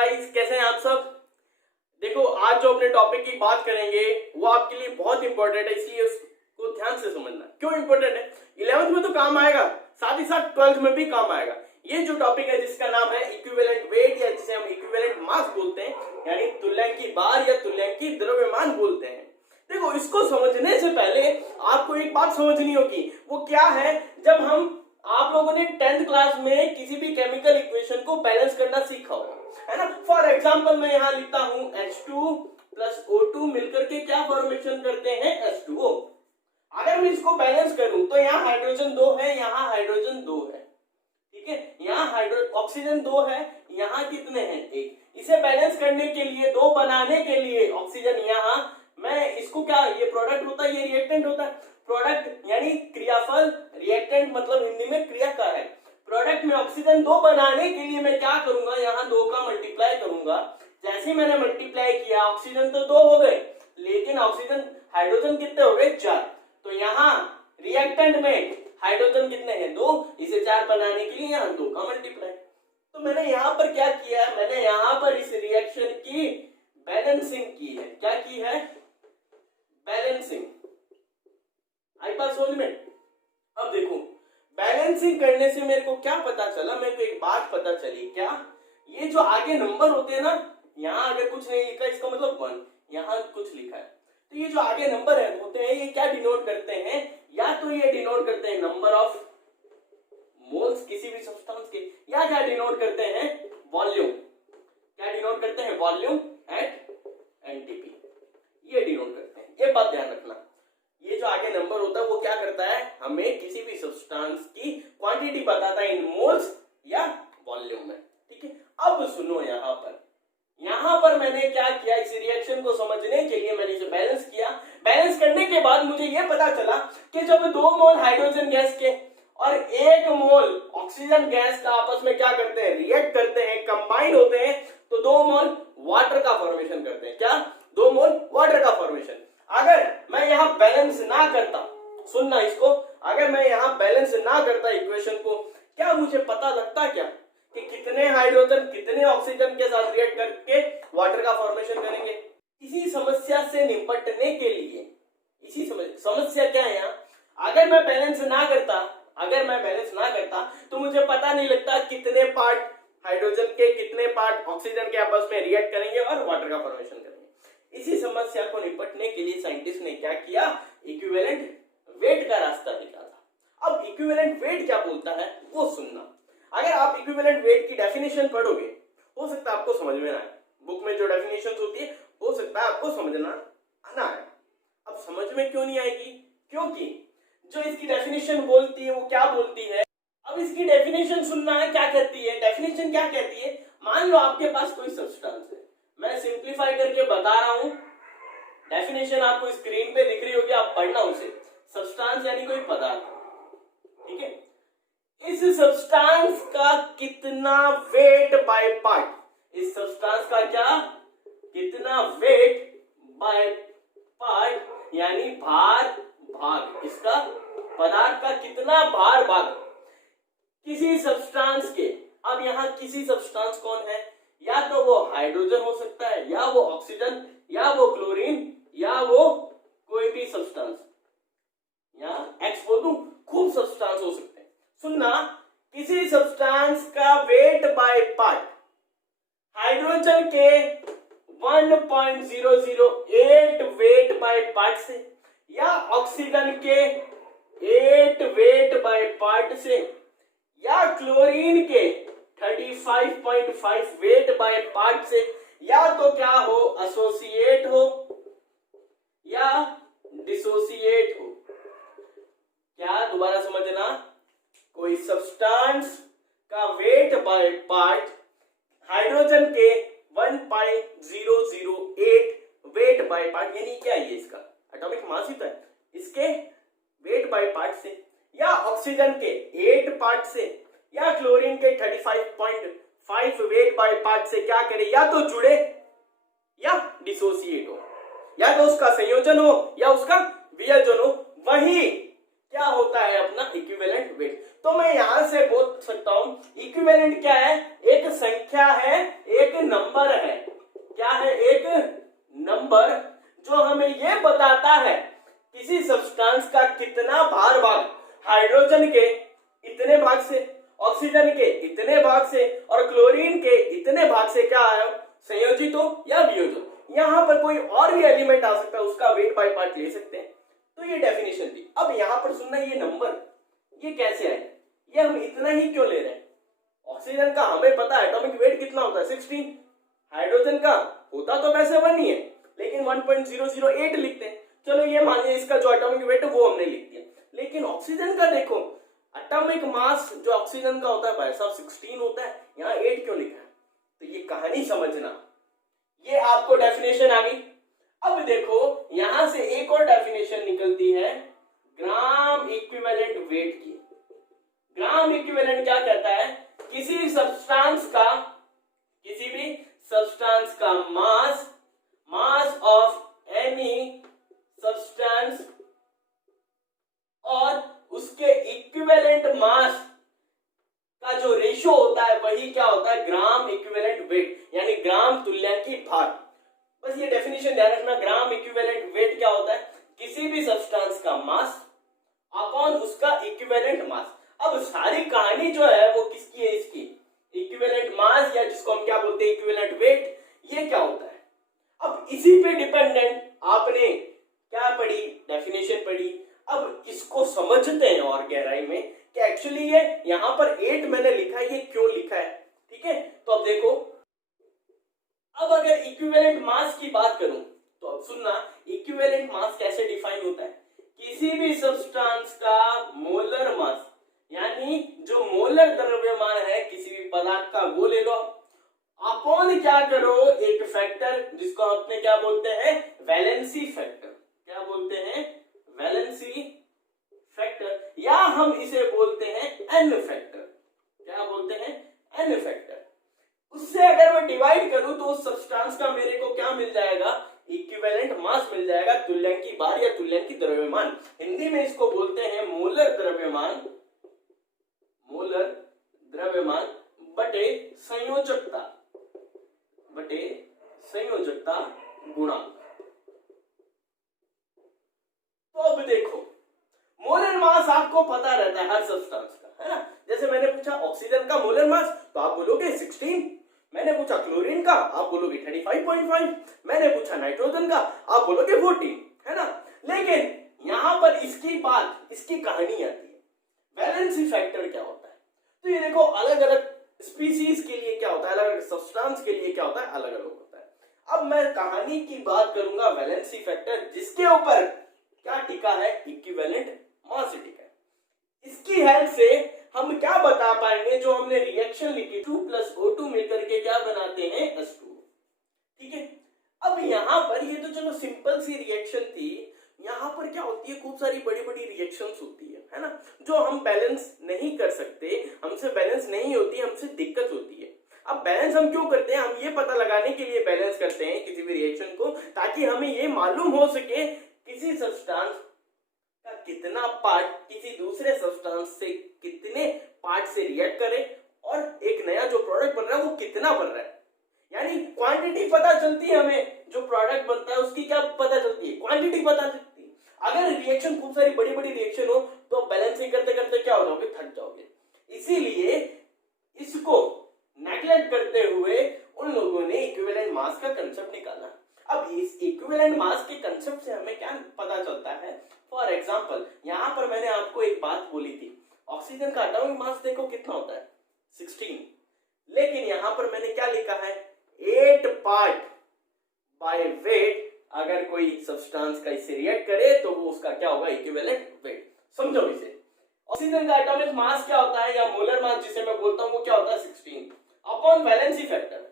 Guys, कैसे हैं आप सब। देखो, आज जो अपने टॉपिक की बात करेंगे वो आपके लिए बहुत इंपॉर्टेंट है, इसलिए उसको ध्यान से समझना। क्यों इंपॉर्टेंट है? 11th में तो काम आएगा, साथ ही साथ 12th में भी काम आएगा। ये जो टॉपिक है जिसका नाम है इक्विवेलेंट वेट, या जिसे हम इक्विवेलेंट मास बोलते हैं, यानी तुल्यांकी भार या तुल्यांकी द्रव्यमान बोलते हैं। देखो, इसको समझने से पहले आपको एक बात समझनी होगी। वो क्या है? जब आप लोगों ने 10th क्लास में किसी भी केमिकल इक्वेशन को बैलेंस करना सीखा हो, है ना। फॉर एग्जांपल मैं यहां लिखता हूं H2 प्लस O2 मिलकर के क्या फॉर्मेशन करते हैं? H2O। अगर मैं इसको बैलेंस करूं तो यहाँ हाइड्रोजन 2 है, यहाँ हाइड्रोजन 2 है, ठीक है। यहाँ ऑक्सीजन 2 है, यहाँ कितने हैं? 1। इसे बैलेंस करने के लिए, 2 बनाने के लिए ऑक्सीजन यहाँ, मैं इसको क्या, ये प्रोडक्ट होता है, ये रिएक्टेंट होता है। प्रोडक्ट यानी क्रियाफल, रिएक्टेंट मतलब हिंदी में क्रिया का है। प्रोडक्ट में ऑक्सीजन 2 बनाने के लिए मैं क्या करूंगा? यहाँ 2 का मल्टीप्लाई करूंगा। जैसे मैंने मल्टीप्लाई किया, ऑक्सीजन तो 2 हो गए, लेकिन ऑक्सीजन हाइड्रोजन कितने हो गए? 4। तो यहाँ रिएक्टेंट में हाइड्रोजन कितने हैं? 2। इसे 4 बनाने के लिए यहाँ 2 का मल्टीप्लाई। तो मैंने यहाँ पर क्या किया है? मैंने यहाँ पर इस रिएक्शन की बैलेंसिंग की है। क्या की है? बैलेंसिंग। आई बात समझ में? अब देखो, बैलेंसिंग करने से मेरे को क्या पता चला? मेरे को एक बात पता चली। क्या? ये जो आगे नंबर होते हैं ना, यहाँ अगर कुछ नहीं लिखा इसका मतलब 1, यहाँ कुछ लिखा है, तो ये जो आगे नंबर है होते हैं, ये क्या डिनोट करते हैं? या तो ये डिनोट करते हैं नंबर ऑफ मोल्स किसी भी सब्सटेंस के, या क्या डिनोट करते हैं? वॉल्यूम। क्या डिनोट करते हैं? वॉल्यूम एट एनटीपी, ये डिनोट करते हैं। ये बात ध्यान रखना। ये जो आगे नंबर होता है वो क्या करता है? हमें किसी भी सब्सटेंस की क्वांटिटी बताता है इन मोल्स या वॉल्यूम में, ठीक है। अब सुनो, यहाँ पर मैंने क्या किया? इस रिएक्शन को समझने के लिए मैंने इसे बैलेंस किया। बैलेंस करने के बाद मुझे यह पता चला कि जब 2 मोल हाइड्रोजन गैस के और 1 मोल ऑक्सीजन गैस का आपस में क्या करते हैं? रिएक्ट करते हैं, कंबाइन होते हैं, तो 2 मोल वाटर का फॉर्मेशन करते हैं। क्या? 2 मोल वाटर का फॉर्मेशन। अगर मैं यहाँ बैलेंस ना करता, सुनना इसको, अगर मैं यहाँ बैलेंस ना करता इक्वेशन को, क्या मुझे पता लगता क्या कि कितने हाइड्रोजन कितने ऑक्सीजन के साथ रिएक्ट करके वाटर का फॉर्मेशन करेंगे? इसी समस्या से निपटने के लिए, इसी समस्या क्या है यहाँ? अगर मैं बैलेंस ना करता तो मुझे पता नहीं लगता कितने पार्ट हाइड्रोजन के, कितने पार्ट ऑक्सीजन के आपस में रिएक्ट करेंगे और वाटर का फॉर्मेशन करेंगे। इसी समस्या को निपटने के लिए साइंटिस्ट ने क्या किया? इक्विवेलेंट वेट का रास्ता निकाला। अब इक्विवेलेंट वेट क्या बोलता है वो सुनना। अगर आप इक्विवेलेंट वेट की डेफिनेशन पढ़ोगे, हो सकता है आपको समझ में ना आए। बुक में जो डेफिनेशन होती है हो सकता है आपको समझना ना आए। अब समझ में क्यों नहीं आएगी? क्योंकि जो इसकी डेफिनेशन बोलती है वो क्या बोलती है? अब इसकी डेफिनेशन सुनना है, क्या कहती है? डेफिनेशन क्या कहती है? मान लो आपके पास कोई सब्सटेंस है, मैं सिंप्लीफाई करके बता रहा हूं, डेफिनेशन आपको स्क्रीन पे दिख रही होगी, आप पढ़ना उसे। सब्सटेंस यानी कोई पदार्थ, ठीक है। इस सब्सटेंस का कितना वेट बाय पार्ट, इस सब्सटेंस का क्या, कितना वेट बाय पार्ट यानी भार भाग, इसका पदार्थ का कितना भार भाग किसी सब्सटेंस के। अब यहाँ किसी सब्सटेंस कौन है? या तो वो हाइड्रोजन हो सकता है, या वो ऑक्सीजन, या वो क्लोरीन, या वो कोई भी सब्सटेंस, या एक्स बोल दूं, खूब सब्सटेंस हो सकते हैं। सुनना, किसी सब्सटेंस का वेट बाय पार्ट हाइड्रोजन के 1.008 वेट बाय पार्ट से, या ऑक्सीजन के 8 वेट बाय पार्ट से, या क्लोरीन के 35.5 वेट बाय पार्ट से, या तो क्या हो, एसोसिएट हो या डिसोसिएट हो। क्या? दोबारा समझना, कोई सब्सटेंस का वेट बाय पार्ट हाइड्रोजन के 1.008 वेट बाय पार्ट, यानी क्या है? ये इसका एटॉमिक मास ही है, इसके वेट बाय पार्ट से, या ऑक्सीजन के 8 पार्ट से, या क्लोरीन के 35.5 वेट बाय पार्ट से क्या करे? या तो जुड़े या डिसोसिएट हो, या तो उसका संयोजन हो या उसका वियोजन हो। वही क्या होता है? अपना इक्विवेलेंट वेट। तो मैं यहां से बोल सकता हूं इक्विवेलेंट क्या है? एक संख्या है, एक नंबर के इतने भाग से क्या आया, संयोजित हो या वियोजित, यहाँ पर कोई और भी एलिमेंट आ सकता है, उसका वेट बाय पार्ट ले सकते हैं। तो ये डेफिनेशन थी। अब यहाँ पर सुनना, ये नंबर ये कैसे आए, ये हम इतना ही क्यों ले रहे हैं? ऑक्सीजन का हमें पता है एटॉमिक वेट कितना होता है 16, हाइड्रोजन का होता तो वैसे 1 ही है, लेकिन 1.008 लिखते हैं। चलो ये मान लिया, इसका जो एटॉमिक वेट है वो हमने लिख दिया। लेकिन ऑक्सीजन का देखो, एटॉमिक मास जो ऑक्सीजन का होता है भाई साहब 16 होता है, यहाँ 8 क्यों लिखा है? तो ये कहानी समझना, ये आपको डेफिनेशन आ गई। अब देखो यहां से एक और डेफिनेशन निकलती है ग्राम इक्विवेलेंट वेट की। ग्राम इक्विवेलेंट क्या कहता है? किसी भी सब्सटेंस का मास ऑफ एनी सब्सटेंस और उसके इक्विवेलेंट मास का जो रेशो होता है वही क्या होता है? ग्राम इक्विवेलेंट वेट, यानी ग्राम तुल्यांकी भार। बस ये डेफिनेशन ध्यान रखना, ग्राम इक्विवेलेंट वेट क्या होता है? किसी भी सब्सटेंस का मास अपॉन उसका इक्विवेलेंट मास। अब सारी कहानी जो है वो किसकी है? इसकी इक्विवेलेंट मास, या जिसको हम क्या बोलते हैं इक्विवेलेंट वेट, ये क्या होता है? अब इसी पे डिपेंडेंट आपने क्या पढ़ी? डेफिनेशन पढ़ी। अब इसको समझते हैं और गहराई में कि एक्चुअली ये यहां पर 8 मैंने लिखा है, ये क्यों लिखा है। ठीक है, तो अब देखो, अब अगर इक्विवेलेंट मास की बात करूं तो अब सुनना, इक्विवेलेंट मास कैसे डिफाइन होता है? किसी भी सब्सटेंस का मोलर मास, यानी जो मोलर द्रव्यमान है किसी भी पदार्थ का, वो ले लो, अपॉन क्या करो? एक फैक्टर जिसको अपने क्या बोलते हैं? Valency factor. क्या बोलते हैं? वैलेंसी फैक्टर, या हम इसे बोलते हैं एन फैक्टर। क्या बोलते हैं? N factor. उससे अगर मैं डिवाइड करूं तो उस सब्सटेंस का मेरे को क्या मिल जाएगा? इक्विवेलेंट मास मिल जाएगा, तुल्यांकी भार या तुल्यांकी द्रव्यमान। हिंदी में इसको बोलते हैं मोलर द्रव्यमान, मोलर द्रव्यमान बटे संयोजकता गुणांक। तो अब देखो, मोलर मास आपको पता रहता है हर सब्सटेंस का, है ना? जैसे मैंने पूछा ऑक्सीजन का मोलर मास, तो आप बोलोगे 16। मैंने पूछा क्लोरीन का, आप बोलोगे 35.5। मैंने पूछा नाइट्रोजन का, आप बोलोगे 14, है ना? लेकिन यहां पर इसकी कहानी आती है, वैलेंसी फैक्टर क्या होता है? तो ये देखो, अलग अलग स्पीसीज के लिए क्या होता है, अलग अलग सब्सटेंस के लिए क्या होता है, अलग अलग होता है। अब मैं कहानी की बात करूंगा वैलेंसी फैक्टर, जिसके ऊपर क्या टिका है? इक्विवेलेंट मास टिका है। इसकी हेल्प से हम क्या बता पाएंगे? जो हमने रिएक्शन लिखी 2 + O2 मिलकर के क्या बनाते हैं? H2। ठीक है, अब यहां पर ये तो चलो सिंपल सी रिएक्शन थी, यहां पर क्या होती है? खूब सारी बड़ी बड़ी रिएक्शंस होती है ना, जो हम बैलेंस नहीं कर सकते, हमसे बैलेंस नहीं होती, हमसे दिक्कत होती है। अब बैलेंस हम क्यों करते हैं? हम ये पता लगाने के लिए बैलेंस करते हैं किसी भी रिएक्शन को, ताकि हमें ये मालूम हो सके किसी सब्सटेंस का कितना पार्ट किसी दूसरे सब्सटेंस से कितने पार्ट से रिएक्ट करे, और एक नया जो प्रोडक्ट बन रहा है वो कितना बन रहा है। यानी क्वांटिटी पता चलती है हमें, जो प्रोडक्ट बनता है उसकी क्या पता चलती है? क्वांटिटी पता चलती है। अगर रिएक्शन खूब सारी बड़ी बड़ी रिएक्शन हो तो बैलेंसिंग करते करते क्या हो जाओगे? थक जाओगे। इसीलिए इसको नेग्लेक्ट करते हुए उन लोगों ने इक्विवेलेंट मास का कंसेप्ट निकाला। अब इस इक्विवेलेंट मास के कंसेप्ट से हमें क्या पता चलता है? फॉर एग्जांपल, यहां पर मैंने आपको एक बात बोली थी, ऑक्सीजन का एटॉमिक मास देखो कितना होता है? 16। लेकिन यहां पर मैंने क्या लिखा है? 8 पार्ट बाय वेट। अगर कोई सब्सटेंस का इससे रिएक्ट करे तो वो उसका क्या होगा? Equivalent weight. समझो इसे। ऑक्सीजन का एटॉमिक मास क्या होता है, या मोलर मास जिसे मैं बोलता हूं, वो क्या होता है? 16 अपॉन वैलेंसी फैक्टर।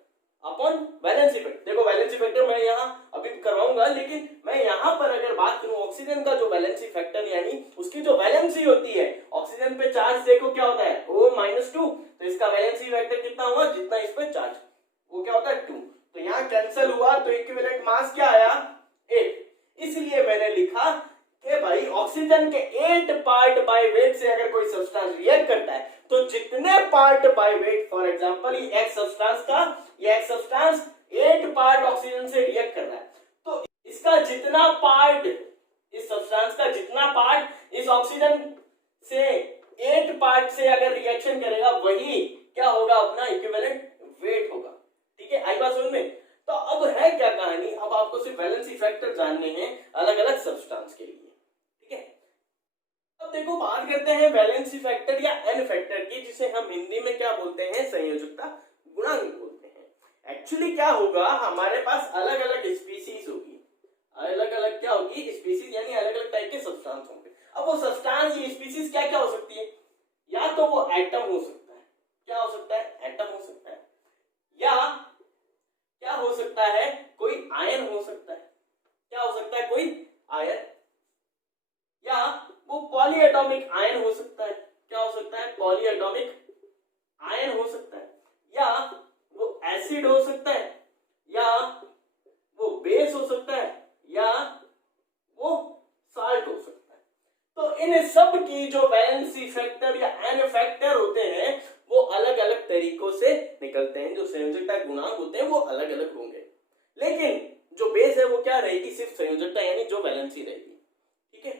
देखो वैलेंसी फैक्टर मैं यहाँ अभी करवाऊंगा, लेकिन मैं यहाँ पर अगर बात करूं ऑक्सीजन का जो वैलेंसी फैक्टर, यानी उसकी जो वैलेंसी होती है, ऑक्सीजन पे चार्ज देखो क्या होता है? O-2। तो इसका वैलेंसी फैक्टर कितना हुआ? जितना इस पे चार्ज, वो क्या होता है? 2। तो यहाँ कैंसिल हुआ, तो इक्विवेलेंट मास क्या आया? 8। इसलिए मैंने लिखा कि भाई ऑक्सीजन के 8 पार्ट बाय वेट से अगर कोई सब्सटेंस रिएक्ट करता है तो जितने part by weight, for example ये एक सब्सटेंस 8 पार्ट ऑक्सीजन से रिएक्ट कर रहा है, तो इसका जितना पार्ट, इस सब्सटेंस का जितना पार्ट इस ऑक्सीजन से 8 पार्ट से अगर रिएक्शन करेगा, वही क्या होगा? अपना इक्विवेलेंट वेट होगा। आपको सिर्फ वैलेंसी फैक्टर जानने हैं अलग अलग सब्सटेंस के लिए, ठीक है। अब देखो बात करते हैं वैलेंसी फैक्टर या एन फैक्टर की, जिसे हम हिंदी में क्या बोलते हैं, संयोजकता गुणांक बोलते हैं। एक्चुअली क्या होगा, हमारे पास अलग अलग स्पीसीज होगी, अलग अलग क्या होगी, स्पीसीज, यानी अलग अलग टाइप के सब्सटेंस होंगे। अब वो सब्सटेंस ये स्पीसीज क्या क्या हो सकती है, या तो वो एटम हो सकता है, क्या हो सकता है, एटम हो सकता है, या क्या हो सकता है, कोई आयन हो सकता है, क्या हो सकता है, कोई आयन, या वो पॉलीएटॉमिक आयन हो सकता है, क्या हो सकता है, पॉलीएटॉमिक आयन हो सकता है, या वो एसिड हो सकता है, या वो बेस हो सकता है, या वो साल्ट हो सकता है। तो इन सब की जो वैलेंसी फैक्टर या एन फैक्टर होते हैं वो अलग अलग तरीकों से निकलते हैं, जो संयोजकता गुणांक होते हैं वो अलग अलग होंगे, लेकिन जो बेस है वो क्या रहेगी, सिर्फ संयोजकता यानी जो वैलेंसी रहेगी, ठीक है।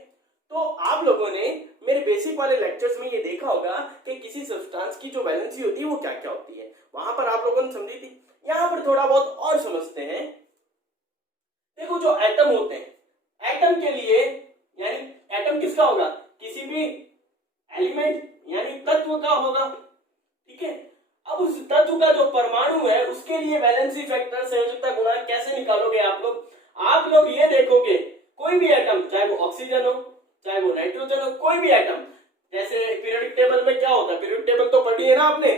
तो आप लोगों ने मेरे बेसिक वाले लेक्चर्स में ये देखा होगा कि किसी सब्सटेंस की जो वैलेंसी होती है वो क्या क्या होती है, वहां पर आप लोगों ने समझी थी। यहां पर थोड़ा बहुत और समझते हैं। देखो जो एटम होते हैं, एटम के लिए, यानी एटम किसका होगा, किसी भी एलिमेंट यानी तत्व का होगा, ठीक है। अब उस तत्व का जो परमाणु है उसके लिए वैलेंसी फैक्टर संयोजकता गुणांक कैसे निकालोगे आप लोग ये देखोगे, कोई भी एटम, चाहे वो ऑक्सीजन हो, चाहे वो नाइट्रोजन हो, कोई भी एटम, जैसे पीरियोडिक टेबल में क्या होता है, पीरियोडिक टेबल तो पढ़ी है ना आपने,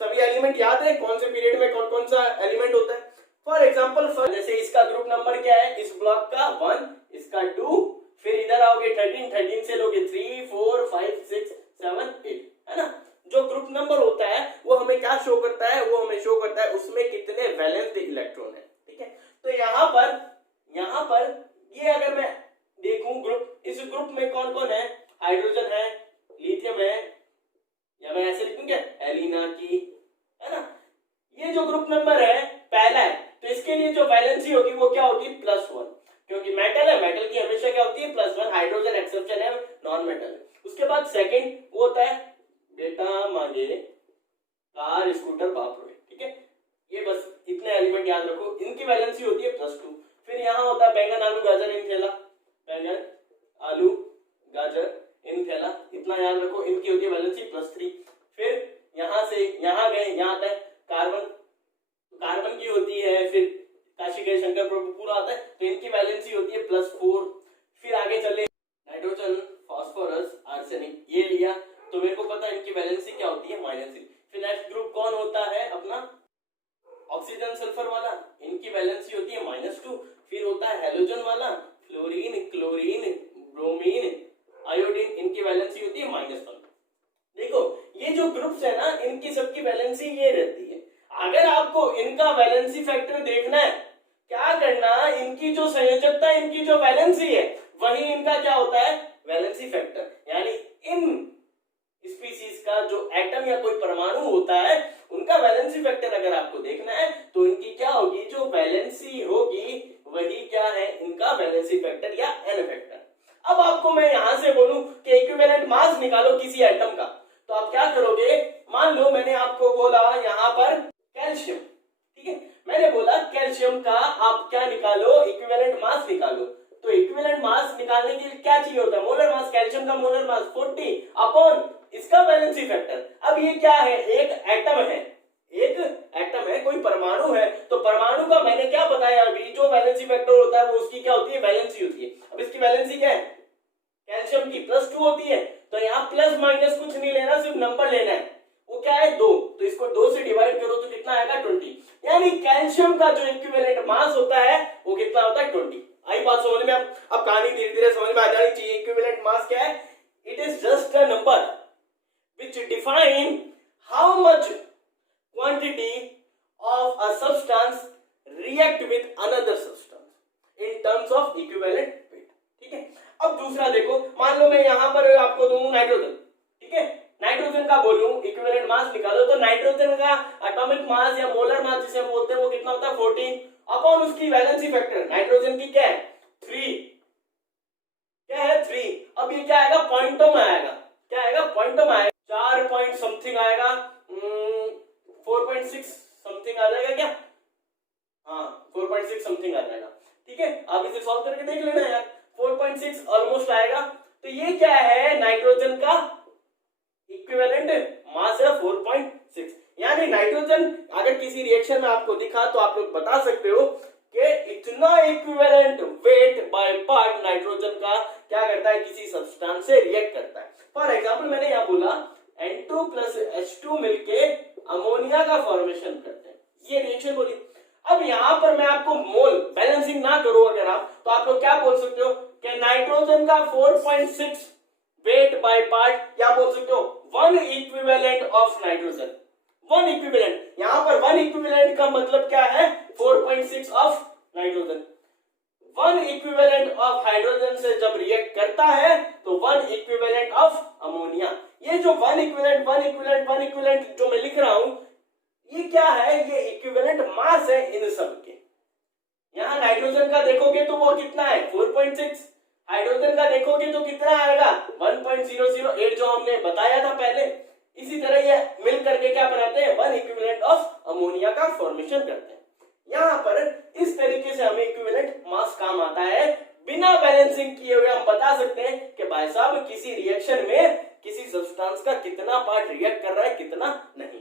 सभी एलिमेंट याद है कौन से पीरियड में कौन कौन सा एलिमेंट होता है। फॉर एग्जांपल जैसे इसका ग्रुप नंबर क्या है, इस ब्लॉक का 1, इसका 2, फिर इधर आओगे 13 से लोगे 3 4 5 6 7 8, है ना। जो ग्रुप नंबर होता है वो हमें क्या शो करता है, वो हमें शो करता है उसमें कितने वैलेंस इलेक्ट्रॉन है, ठीक है। तो यहाँ पर ये अगर मैं देखूं ग्रुप, इस ग्रुप में कौन कौन है, हाइड्रोजन है, लिथियम है, या मैं ऐसे लिखूं क्या, एलिना की, है ना। ये जो ग्रुप नंबर है पहला है, तो इसके लिए जो वैलेंसी होगी वो क्या होगी, +1, क्योंकि मेटल है, मेटल की हमेशा क्या होती है, +1, हाइड्रोजन एक्सेप्शन है, नॉन मेटल है। उसके बाद सेकंड वो होता है बेटा मांगे कार स्कूटर बाप रे, ठीक है। ये बस इतने एलिमेंट याद रखो, इनकी वैलेंसी होती है +2। फिर यहाँ होता है बैंगन आलू गाजर इन थैला, बैंगन आलू गाजर इन थैला, इतना याद रखो, इनकी होती है वैलेंसी +3। फिर यहाँ से यहाँ गए, यहाँ आता है कार्बन, कार्बन की होती है, फिर काशी गए शंकर प्रभु पूरा आता है, तो इनकी वैलेंसी होती है +4। फिर आगे चले नाइट्रोजन, फास्फोरस, आर्सेनिक, ये लिया तो मेरे को पता है इनकी वैलेंसी क्या होती है, -3। फिर नेक्स्ट ग्रुप कौन होता है अपना, ऑक्सीजन सल्फर वाला, इनकी वैलेंसी होती है -2। फिर होता है हैलोजन वाला, फ्लोरीन, क्लोरीन, ब्रोमीन, आयोडीन, इनकी वैलेंसी होती है -1। देखो ये जो ग्रुप्स है ना, इनकी सबकी वैलेंसी ये रहती है। अगर आपको इनका वैलेंसी फैक्टर देखना है, क्या करना, इनकी जो संयोजकता, इनकी जो वैलेंसी है वही इनका क्या होता है, वैलेंसी फैक्टर। यानी इन स्पीसीज का जो एटम या कोई परमाणु होता है उनका वैलेंसी फैक्टर अगर आपको देखना है तो इनकी क्या होगी, जो वैलेंसी होगी वही क्या है, इनका वैलेंसी फैक्टर या एन फैक्टर। अब आपको मैं यहां से बोलूं कि इक्विवेलेंट मास निकालो किसी एटम का, तो आप क्या करोगे, मान लो मैंने आपको बोला यहां पर कैल्शियम, ठीक है, मैंने बोला कैल्शियम का आप क्या निकालो, इक्विवेलेंट मास निकालो। तो इक्विवेलेंट मास निकालने के लिए क्या चाहिए होता है, मोलर मास, कैल्शियम का मोलर मास 40 अपॉन इसका वैलेंसी फैक्टर। अब ये क्या है, एक एटम है, कोई परमाणु है, तो परमाणु का मैंने क्या बताया अभी, जो वैलेंसी फैक्टर होता है वो उसकी क्या होती है, वैलेंसी होती है। अब इसकी वैलेंसी क्या है, कैल्शियम की +2 होती है, तो यहाँ प्लस माइनस कुछ नहीं लेना, सिर्फ नंबर लेना है, वो क्या है 2, तो इसको 2 से डिवाइड करो तो कितना आएगा 20। यानी कैल्शियम का जो इक्विवेलेंट मास होता है वो कितना होता है 20। आई बात समझ में, अब कहानी धीरे धीरे समझ में आ जानी चाहिए। इक्विवेलेंट मास क्या है, it is just a number which define how much quantity of a substance react with another substance in terms of equivalent weight, ठीक है। अब दूसरा देखो, मान लो मैं यहां पर आपको दूं नाइट्रोजन, ठीक है, नाइट्रोजन का बोलूं इक्विवेलेंट मास निकालो, तो नाइट्रोजन का एटॉमिक मास या मोलर मास जिसे हम बोलते हैं वो कितना होता है 14 अपॉन उसकी वैलेंसी फैक्टर, नाइट्रोजन की क्या है 3, क्या है 3। अब ये क्या आएगा, पॉइंटों में आएगा, क्या आएगा, पॉइंटों में आएगा, 4 पॉइंट समथिंग आएगा, 4.6 समथिंग आ जाएगा क्या, हाँ 4.6 समथिंग आ जाएगा। ठीक है, आप इसे सॉल्व करके देख लेना यार, 4.6 ऑलमोस्ट आएगा। तो ये क्या है, नाइट्रोजन का इक्विवेलेंट मास है 4.6। यानी नाइट्रोजन अगर किसी रिएक्शन में आपको दिखा तो आप लोग बता सकते हो कि इतना equivalent weight by part nitrogen का क्या करता है, किसी सब्सटेंस से रिएक्ट करता है। फॉर एग्जांपल मैंने यहां बोला N2 प्लस H2 मिलके अमोनिया का फॉर्मेशन करते हैं, ये रिएक्शन बोली। अब यहां पर मैं आपको मोल बैलेंसिंग ना करो अगर आप, तो आप लोग क्या बोल सकते हो कि नाइट्रोजन का 4.6 वेट बाय पार्ट, क्या बोल सकते हो, 1 इक्विवेलेंट ऑफ नाइट्रोजन। 1 इक्विवेलेंट, यहां पर 1 इक्विवेलेंट का मतलब क्या है, 4.6 of nitrogen. 1 equivalent of hydrogen से जब रिएक्ट करता है तो 1 इक्विवेलेंट ऑफ अमोनिया। ये जो 1 इक्विवेलेंट जो मैं लिख रहा हूं, ये क्या है, ये इक्विवेलेंट मास है इन सब के। यहां नाइट्रोजन का देखोगे तो वो कितना है, 4.6। हाइड्रोजन का देखोगे तो कितना आएगा, 1.008 जो हमने बताया था पहले। इसी तरह ये मिल करके क्या बनाते हैं, 1 इक्विवेलेंट ऑफ अमोनिया का फॉर्मेशन करते हैं। यहां पर इस तरीके से हमें इक्विवेलेंट मास काम आता है। बिना बैलेंसिंग किए हुए हम बता सकते हैं कि भाई साहब किसी रिएक्शन में किसी सब्सटेंस का कितना पार्ट रिएक्ट कर रहा है, कितना नहीं।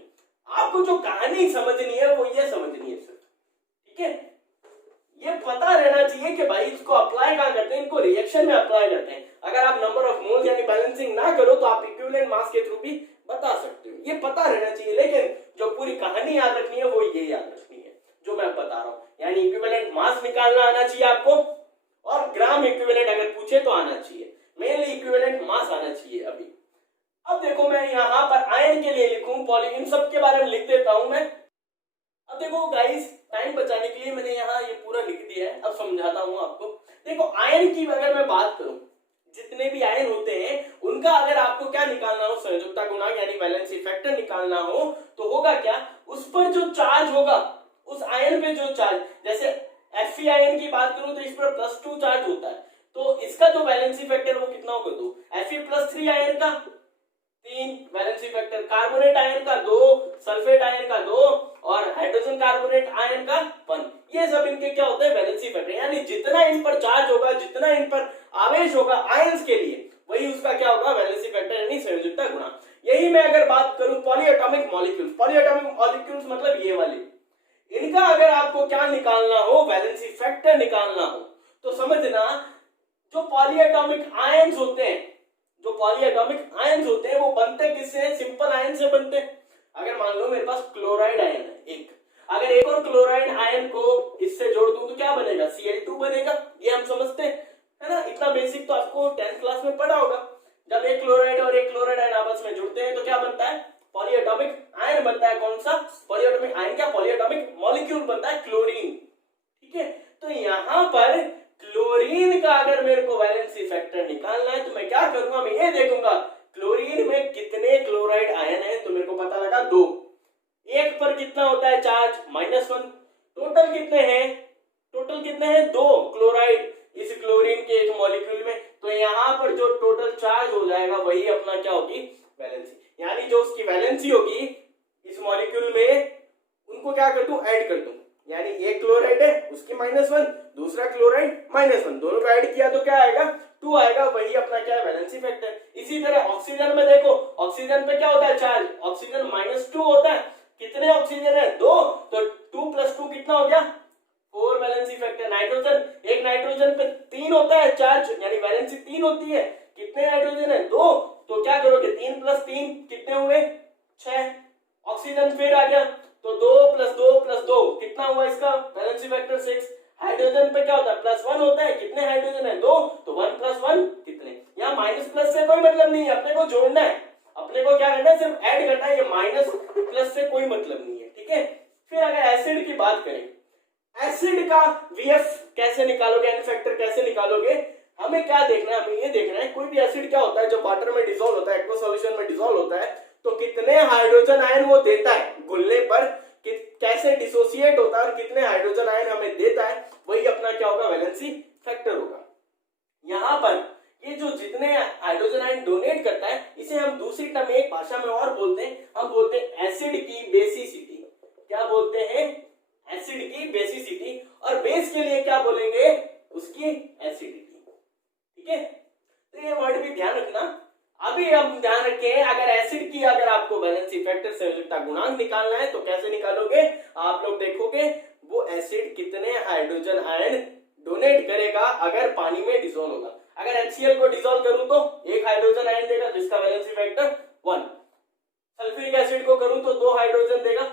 आपको जो कहानी समझनी है वो ये समझनी है सिर्फ, ठीक है। ये पता रहना चाहिए कि भाई इसको अप्लाई कहां करते हैं, इनको रिएक्शन में अप्लाई करते हैं। अगर आप नंबर ऑफ मोल्स यानी बैलेंसिंग ना करो तो आप इक्विवेलेंट मास के थ्रू भी बता सकते हो, ये पता रहना चाहिए। लेकिन जो पूरी कहानी याद रखनी है वो ये याद रखनी है जो मैं बता रहा हूं, यानी इक्विवेलेंट मास निकालना आना चाहिए आपको, और ग्राम इक्विवेलेंट अगर पूछे तो आना चाहिए, मेनली इक्विवेलेंट मास आना चाहिए। अभी अब देखो मैं यहां पर आयन के लिए लिखूं, पॉली, इन सब के बारे में लिख देता हूं मैं। अब देखो गाइस, टाइम बचाने के लिए मैंने यहाँ ये पूरा लिख दिया है, अब समझाता हूँ आपको। देखो आयन की अगर मैं बात करूं, जितने भी आयन होते हैं उनका अगर आपको क्या निकालना हो, संयोजकता गुणांक यानी वैलेंसी फैक्टर निकालना हो, तो होगा क्या, उस पर जो चार्ज होगा, उस आयन पे जो चार्ज, जैसे Fe आयन की बात करूं तो इस पर +2 चार्ज होता है, तो इसका जो वैलेंसी फैक्टर वो कितना होगा, 2। Fe+3 आयन का 3 वैलेंसी फैक्टर, कार्बोनेट आयन का 2, सल्फेट आयन का 2 और हाइड्रोजन कार्बोनेट आयन का 1। ये सब इनके क्या होते हैं, वैलेंसी फैक्टर। यानी जितना इन पर चार्ज होगा, जितना इन पर आवेश होगा आयंस के लिए, वही उसका क्या होगा, वैलेंसी फैक्टर यानी संयोजकता गुणांक। यही मैं अगर बात करूं पॉलीएटॉमिक मॉलिक्यूल्स, पॉलीएटॉमिक मॉलिक्यूल्स मतलब ये वाले, इनका अगर आपको क्या निकालना हो, वैलेंसी फैक्टर निकालना हो, तो समझना जो पॉलीएटॉमिक आयंस होते हैं, जो पॉलीएटॉमिक आयंस होते हैं वो बनते किससे, सिंपल आयन से बनते हैं। अगर मान लो मेरे पास क्लोराइड आयन है एक, अगर एक और क्लोराइड आयन को इससे जोड़ दूं तो क्या बनेगा, Cl2 बनेगा। ये हम समझते हैं, है ना, इतना बेसिक तो आपको 10th क्लास में पढ़ा होगा। जब एक क्लोराइड और एक क्लोराइड आयन आपस में जुड़ते हैं तो क्या बनता है, पॉलीएटॉमिक आयन बनता है। कौन सा पॉलीएटॉमिक आयन, क्या पॉलीएटॉमिक मॉलिक्यूल बनता है, क्लोरीन, ठीक है। तो यहां पर क्लोरीन का अगर मेरे को वैलेंसी फैक्टर निकालना है तो मैं क्या करूंगा, मैं ये देखूंगा क्लोरीन में कितने क्लोराइड आयन है, तो मेरे को पता लगा 2। एक पर कितना होता है चार्ज, -1। टोटल कितने हैं, टोटल कितने हैं, 2 क्लोराइड इस क्लोरीन के एक मॉलिक्यूल में। तो यहां पर जो टोटल चार्ज हो जाएगा वही अपना क्या होगी, वैलेंसी। यानी जो उसकी वैलेंसी होगी इस मॉलिक्यूल में, उनको क्या कर दूं, ऐड कर दूं। यानी एक क्लोराइड है उसकी -1, दूसरा क्लोराइड -1, दोनों को ऐड किया तो क्या आएगा, 2 आएगा, वही अपना क्या है, वैलेंसी फैक्टर। इसी तरह ऑक्सीजन में देखो, ऑक्सीजन पे क्या होता है चार्ज, ऑक्सीजन -2 होता है। कितने ऑक्सीजन है, 2, तो 2 + 2 कितना हो गया, 4 वैलेंसी फैक्टर। नाइट्रोजन, एक नाइट्रोजन पे 3 होता है चार्ज, यानी वैलेंसी 3 होती है। कितने नाइट्रोजन है, 2, तो क्या करोगे, 3 + 3 कितने हुए, 6। ऑक्सीजन फिर आ गया तो 2 + 2 + 2 कितना हुआ इसका, वैलेंसी फैक्टर 6। हाइड्रोजन पे क्या होता है, +1 होता है। कितने हाइड्रोजन है, 2, तो 1 + 1 कितने। यहाँ माइनस प्लस से कोई मतलब नहीं है, अपने को जोड़ना है, अपने को क्या करना है, सिर्फ ऐड करना है। ये माइनस प्लस से कोई मतलब नहीं है, ठीक है। फिर अगर एसिड की बात करें, एसिड का VF कैसे निकालोगे, एन फैक्टर कैसे निकालोगे, हमें क्या देखना है, हमें ये देखना है कोई भी एसिड क्या होता है जब वाटर में डिसॉल्व होता है, एक्वस सॉल्यूशन में डिसॉल्व होता है, तो कितने हाइड्रोजन आयन वो देता है घुलने पर, कैसे डिसोसिएट होता है और कितने हाइड्रोजन आयन हमें देता है, वही अपना क्या होगा, वैलेंसी फैक्टर होगा। यहां पर ये जो जितने हाइड्रोजन आयन डोनेट करता है, इसे हम दूसरी टर्म एक भाषा में और बोलते हैं, हम बोलते हैं एसिड की बेसिसिटी। क्या बोलते हैं, एसिड की बेसिसिटी। और बेस उसके लिए क्या बोलेंगे, उसकी एसिडिटी। ठीक है, तो ये वर्ड भी ध्यान रखना। अभी हम ध्यान रखें, अगर एसिड की अगर आपको वैलेंसी फैक्टर संयोजकता गुणांक निकालना है तो कैसे निकालोगे, आप लोग देखोगे वो एसिड कितने हाइड्रोजन आयन डोनेट करेगा अगर पानी में डिसॉल्व होगा। अगर HCl को डिसॉल्व करूं तो 1 हाइड्रोजन आयन देगा जिसका वैलेंसी फैक्टर 1। सल्फ्यूरिक एसिड को करूं तो 2 हाइड्रोजन देगा,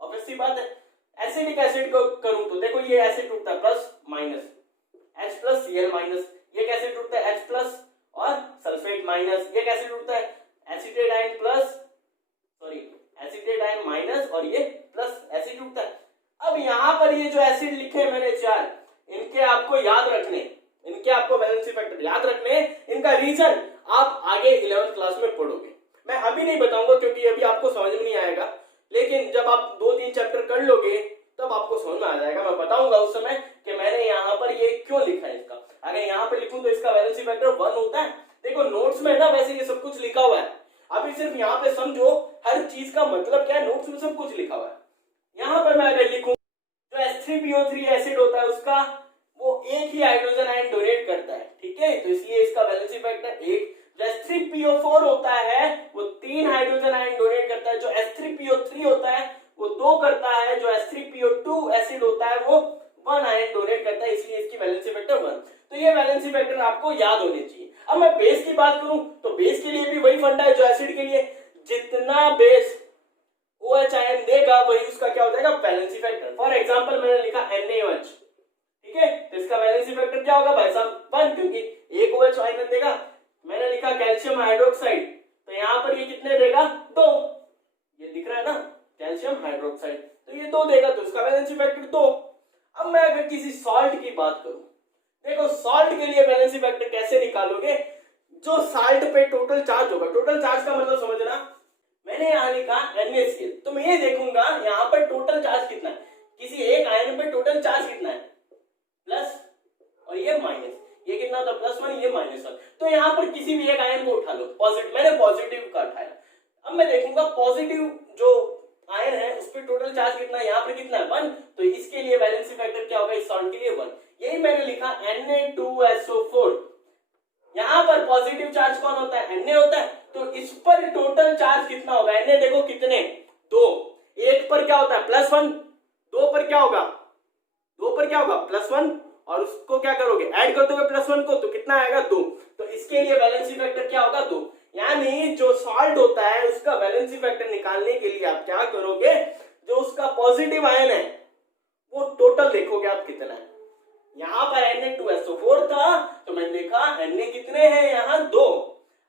ऑब्वियस सी बात है। एसिडिक एसिड को करूं तो देखो ये एसिड टूटता है plus minus, H plus Cl minus, ये कैसे टूटता है H प्लस और सल्फेट माइनस, ये कैसे टूटता है acetate ion plus, sorry acetate ion minus और ये प्लस, ऐसे टूटता है। अब यहां पर ये जो एसिड लिखे मैंने 4, इनके आपको याद रखने, इनके आपको वैलेंसी फैक्टर याद रखने, इनका रीजन आप आगे 11th क्लास में पढ़ोगे। मैं अभी नहीं बताऊंगा क्योंकि अभी आपको समझ में नहीं आएगा, लेकिन जब आप 2-3 चैप्टर कर लोगे तब आपको समझ में आ जाएगा। मैं बताऊंगा उस समय कि मैंने यहाँ पर ये क्यों लिखा है इसका। अगर यहाँ पे लिखूं तो इसका वैलेंसी फैक्टर 1 होता है। देखो नोट्स में ना वैसे ये सब कुछ लिखा हुआ है, अभी सिर्फ यहाँ पे समझो हर चीज का मतलब क्या है, नोट्स में सब कुछ लिखा हुआ है। यहाँ पर मैं अगर लिखूं जो H3PO3 एसिड होता है उसका वो एक ही हाइड्रोजन आयन डोनेट करता है, ठीक है, तो इसलिए इसका वैलेंसी फैक्टर 1। जो H3PO4 होता है वो 3 हाइड्रोजन आयन डोनेट करता है, जो H3PO3 होता है वो 2 करता है, जो H3PO2 एसिड होता है वो 1 आयन डोनेट करता है, इसलिए इसकी वैलेंसी फैक्टर 1। तो ये वैलेंसी फैक्टर आपको याद होने चाहिए। अब मैं बेस की बात करूं तो बेस के लिए भी वही फंडा है जो एसिड के लिए, जितना बेस OH आयन देगा वही उसका क्या हो जाएगा वैलेंसी फैक्टर। फॉर एग्जांपल मैंने लिखा NaOH, ठीक है, तो इसका वैलेंसी फैक्टर क्या होगा भाई साहब 1, क्योंकि एक OH आयन देगा। मैंने लिखा कैल्शियम हाइड्रोक्साइड, तो यहां पर ये कितने देगा 2, ये दिख रहा है ना कैल्शियम हाइड्रोक्साइड, तो ये 2 देगा, तो इसका वैलेंसी फैक्टर 2। अब मैं अगर किसी सॉल्ट की बात करूं, देखो सॉल्ट के लिए वैलेंसी फैक्टर कैसे निकालोगे, जो साल्ट पे टोटल चार्ज होगा, टोटल चार्ज का मतलब समझना, मैंने यहां लिखा NaCl, तो मैं ये देखूंगा यहां पर टोटल चार्ज कितना है, किसी एक आयन पे टोटल चार्ज कितना है प्लस और ये माइनस, ये कितना होता +1 ये -1, तो यहां पर किसी भी एक आयन को उठा लो पॉजिटिव, मैंने पॉजिटिव का उठाया। अब मैं देखूंगा पॉजिटिव जो आयन है उस पर टोटल चार्ज कितना है, यहाँ पर कितना है 1, तो इसके लिए वैलेंसी फैक्टर क्या होगा इस सॉल्ट के लिए 1। यही मैंने लिखा Na2SO4, यहाँ पर पॉजिटिव चार्ज कौन होता है Na होता है, तो इस पर टोटल चार्ज कितना होगा Na देखो कितने 2, एक पर क्या होता है +1, 2 पर क्या होगा, 2 पर क्या होगा +1 और उसको क्या करोगे ऐड कर दोगे +1 को, तो कितना आएगा 2, तो इसके लिए वैलेंसी फैक्टर क्या होगा 2। यानी जो सॉल्ट होता है उसका वैलेंसी फैक्टर निकालने के लिए आप क्या करोगे, जो उसका पॉजिटिव आयन है वो टोटल देखोगे आप कितना है। यहां पर Na2SO4 था तो मैंने देखा Na कितने हैं यहाँ 2,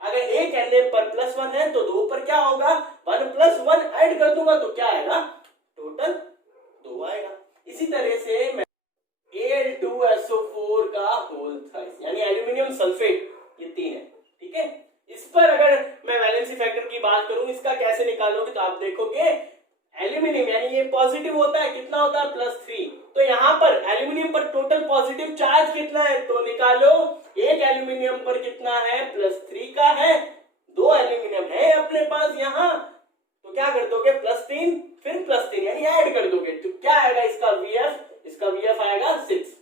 अगर एक Na पर +1 है तो 2 पर क्या होगा 1 + 1 ऐड कर दूंगा तो क्या आएगा टोटल 2 आएगा। इसी तरह से मैं Al2SO4 का होल थ्राइस यानी एल्यूमिनियम सल्फेट, ये 3 है, ठीक है, इस पर अगर मैं वैलेंसी फैक्टर की बात करूं इसका कैसे निकालोगे, तो आप देखोगे एल्यूमिनियम यानी ये पॉजिटिव होता है, कितना होता है +3, तो यहां पर एल्यूमिनियम पर टोटल पॉजिटिव चार्ज कितना है, तो निकालो एक एल्यूमिनियम पर कितना है +3 का है, 2 एल्यूमिनियम है अपने पास यहां, तो क्या कर दोगे +3 फिर +3 यानी ऐड कर दोगे, तो क्या आएगा इसका VF, इसका VF आएगा 6।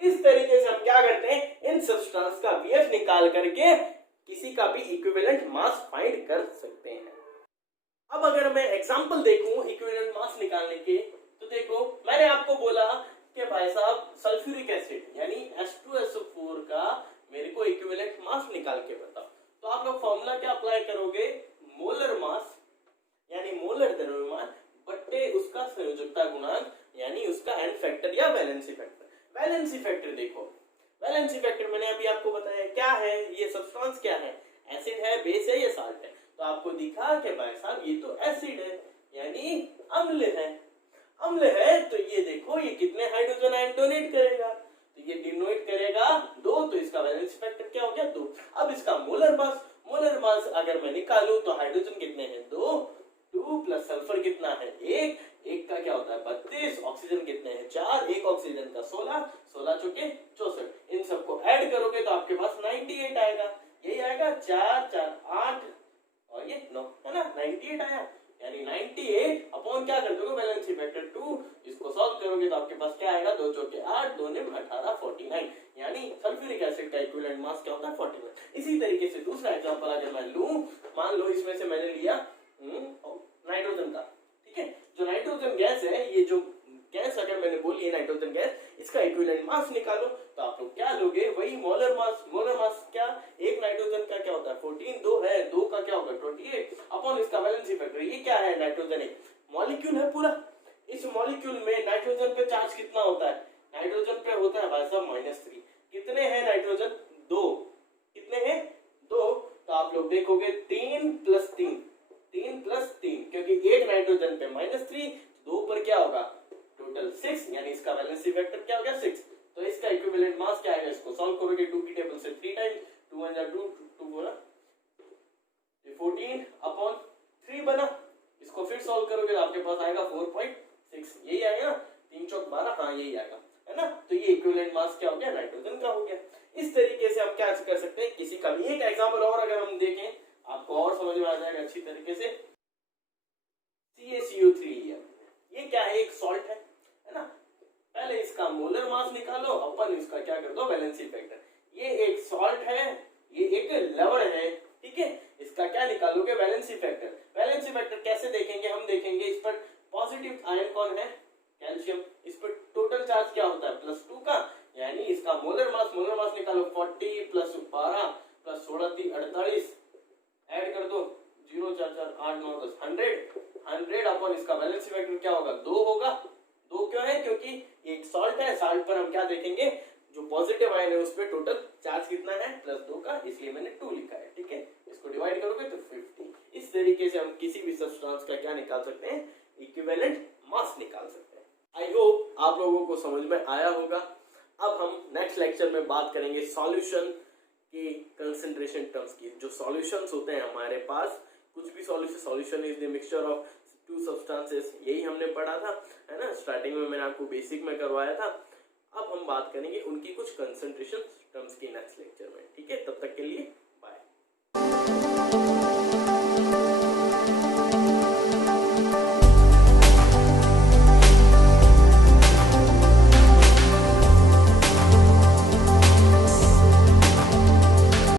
इस तरीके से हम क्या करते हैं इन सब्सटेंस का VF निकाल करके किसी का भी इक्विवेलेंट मास फाइंड कर सकते हैं। अब अगर मैं एग्जांपल देखूं इक्विवेलेंट मास निकालने के, तो देखो मैंने आपको बोला कि भाई साहब सल्फ्यूरिक एसिड यानी H2SO4 का मेरे को इक्विवेलेंट मास निकाल के बताओ, तो आप लोग फॉर्मूला क्या अप्लाई करोगे, मोलर मास यानी मोलर द्रव्यमान बट्टे उसका संयोजकता गुणांक यानी उसका एन फैक्टर या वैलेंसी फैक्टर। वैलेंसी फैक्टर देखो, वैलेंसी फैक्टर मैंने अभी आपको बताया क्या है, ये सब्सटेंस क्या है, एसिड है, बेस है, ये साल्ट है, तो आपको दिखा कि भाई साहब ये तो एसिड है यानी अम्ल है, अम्ल है तो ये देखो ये कितने हाइड्रोजन आयन डोनेट करेगा, तो ये डोनेट करेगा 2, तो इसका वैलेंसी फैक्टर क्या हो गया 2। अब इसका मोलर मास, मोलर मास अगर मैं निकालूं तो हाइड्रोजन कितने हैं 2 प्लस सल्फर कितना है 1, एक का क्या होता है 32, ऑक्सीजन कितने हैं 4, एक ऑक्सीजन का 16, 16 चौके 64, इन सबको ऐड करोगे तो आपके पास 98 आएगा, यही आएगा 4 4 8 और ये 9 है ना 98 आया, यानी 98 अपॉन क्या कर दोगे वैलेंसी फैक्टर 2, इसको सॉल्व करो करोगे तो आपके पास क्या आएगा, 2 चौके 8, 2 निम 18, 49, यानी सल्फ्यूरिक एसिड का इक्विवेलेंट मास क्या होता है 49। इसी तरीके से दूसरा एग्जांपल अगर मैं लूं, मान लो इसमें से मैंने लिया नाइट्रोजन का, ठीक है। जो नाइट्रोजन गैस है, ये जो गैस अगर मैंने बोली है नाइट्रोजन गैस, इसका इक्विवेलेंट मास निकालो तो आप लोग क्या लोगे, वही मोलर मास। मोलर मास क्या, एक नाइट्रोजन का क्या होता है 14, 2 है, 2 का क्या होगा 28 अपॉन इसका वैलेंसी फैक्टर। ये क्या है, नाइट्रोजन एक मॉलिक्यूल है पूरा। इस मॉलिक्यूल में नाइट्रोजन पे चार्ज कितना होता है, नाइट्रोजन पे होता है भाई साहब -3। कितने हैं नाइट्रोजन, 2। कितने हैं, 2। तो आप लोग देखोगे 3 + 3, 3 + 3, क्योंकि एक नाइट्रोजन पे -3, 2 पर क्या होगा टोटल 6, यानी इसका वैलेंसी फैक्टर क्या हो गया 6। तो इसका इक्विवेलेंट मास क्या आएगा, इसको सॉल्व करोगे 2 की टेबल से 3 टाइम्स, 2 1 जा 2, 2 बोला 14 अपॉन 3 बना। इसको फिर सॉल्व करोगे तो आपके पास आएगा 4.6, यही आएगा ना, 3 चौक 12, हाँ यही आएगा, है ना। तो ये इक्विवेलेंट मास क्या हो गया, नाइट्रोजन का हो गया। इस तरीके से हम क्या कर सकते हैं, किसी का भी एक एग्जांपल और अगर हम देखें आपको और समझ में आ जाएगा अच्छी तरीके से। CaCO3 ये क्या है, एक सॉल्ट है ना। पहले इसका मोलर मास निकालो, अपन इसका क्या कर दो वैलेंसी फैक्टर। ये एक सॉल्ट है, ये एक लवण है, ठीक है। इसका क्या निकालोगे, वैलेंसी फैक्टर। वैलेंसी फैक्टर कैसे देखेंगे, हम देखेंगे इस पर पॉजिटिव आयन कौन है, कैल्शियम। इस पर टोटल चार्ज क्या होता है +2 का, यानी इसका मोलर मास निकालो 40 + 12 + 16 3 48, ऐड कर दो 0 4 4 8 9 10 100 अपॉन इसका वैलेंसी फैक्टर क्या होगा, 2 होगा। 2 क्यों है, क्योंकि एक सॉल्ट है, सॉल्ट पर हम क्या देखेंगे, जो पॉजिटिव आयन है उस पे टोटल चार्ज कितना है +2 का, इसलिए मैंने 2 लिखा है, ठीक है। इसको डिवाइड करोगे तो 50। इस तरीके से हम किसी भी सब्सटेंस का क्या निकाल सकते हैं, इक्विवेलेंट मास निकाल सकते हैं। आई होप आप लोगों को समझ में आया होगा। अब हम नेक्स्ट लेक्चर में बात करेंगे सॉल्यूशन की कंसंट्रेशन टर्म्स की। जो सॉल्यूशंस होते हैं हमारे पास, कुछ भी solution is the mixture of 2 substances, यही हमने पढ़ा था, है ना। स्टार्टिंग में मैंने आपको बेसिक में करवाया था। अब हम बात करेंगे उनकी कुछ कंसंट्रेशन टर्म्स की नेक्स्ट लेक्चर में, ठीक है। तब तक के लिए